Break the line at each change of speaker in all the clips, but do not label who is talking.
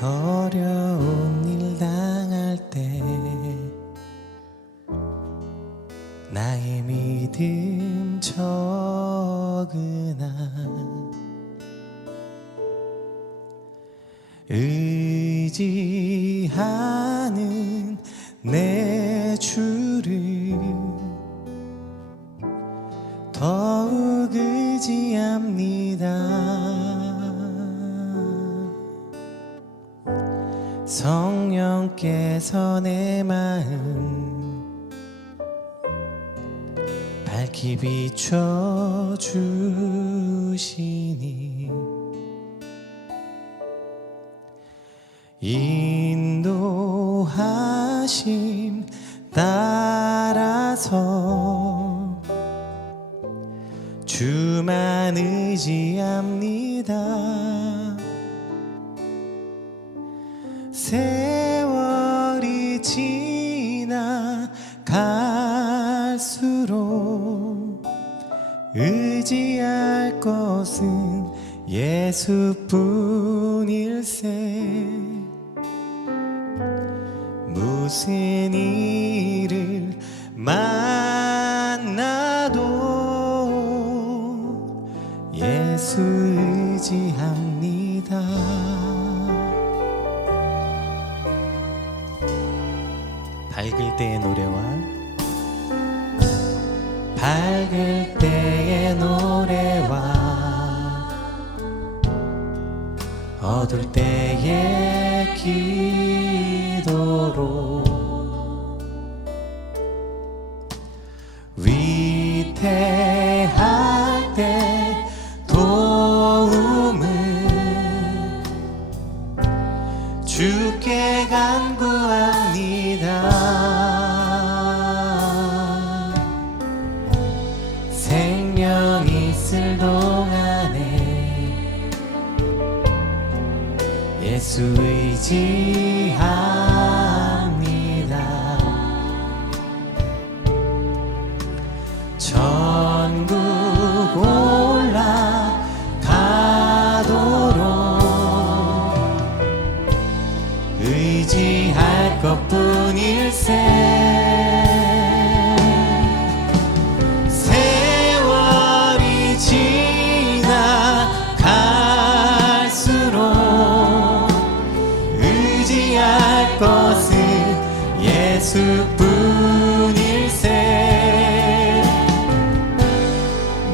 어려운 일 당할 때 나의 믿음 적으나 의지하는 내 주를 더 성령께서 내 마음 밝히 비춰 주시니 인도하심 따라서 주만 의지합니다. 세월이 지나 갈수록 의지할 것은 예수뿐일세. 무슨 일 때의 노래와 밝을 때의 노래와 어둘 때의 기 예수 의지합 예수뿐일세.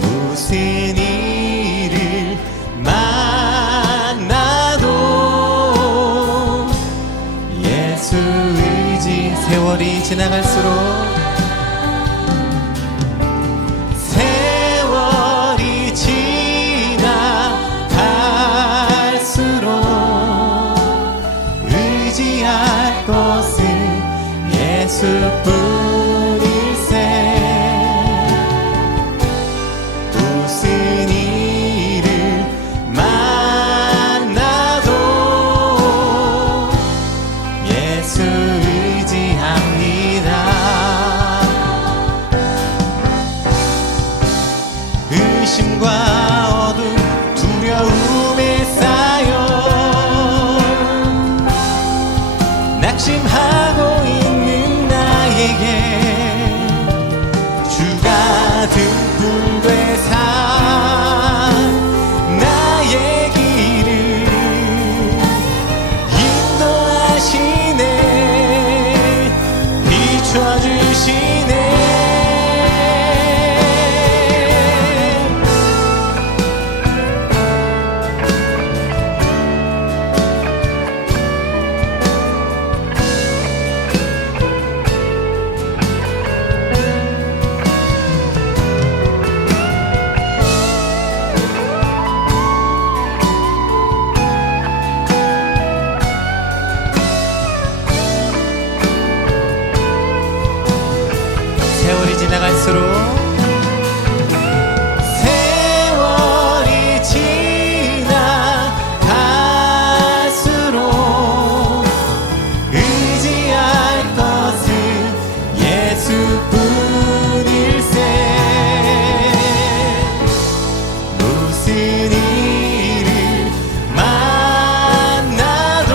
무슨 일을 만나도 예수 의지 세월이 지나갈수록 예 스스로 세월이 지나갈수록 의지할 것은 예수뿐일세. 무슨 일을 만나도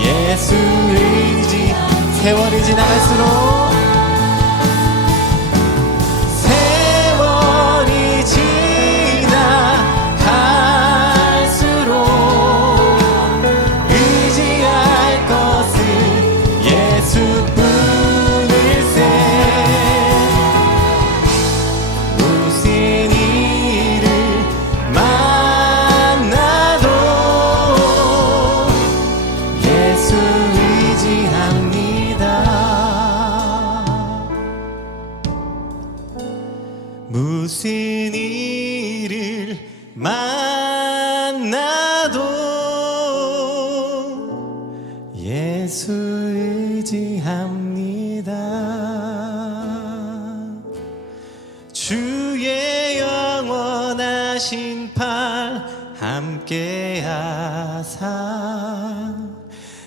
예수 의지 세월이 지나갈수록 무슨 일을 만나도 예수 의지합니다. 주의 영원하신 팔 함께 하사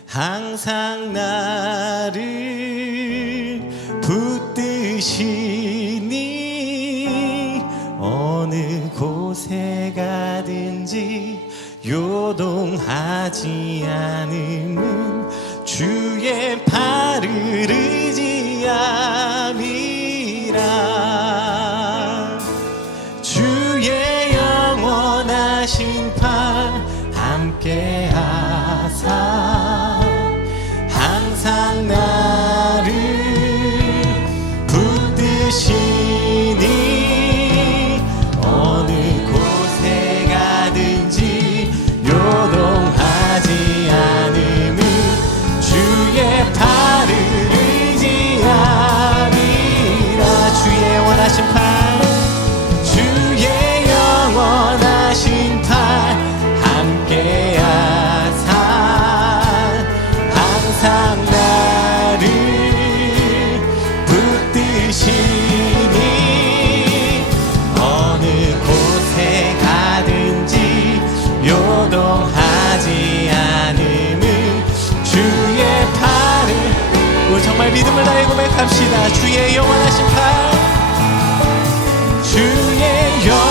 항상 나를 붙드시 곳에 가든지 요동하지 않음은 주의 발을 믿음을 다해 고백합시다. 주의 영원하신 팔 주의 영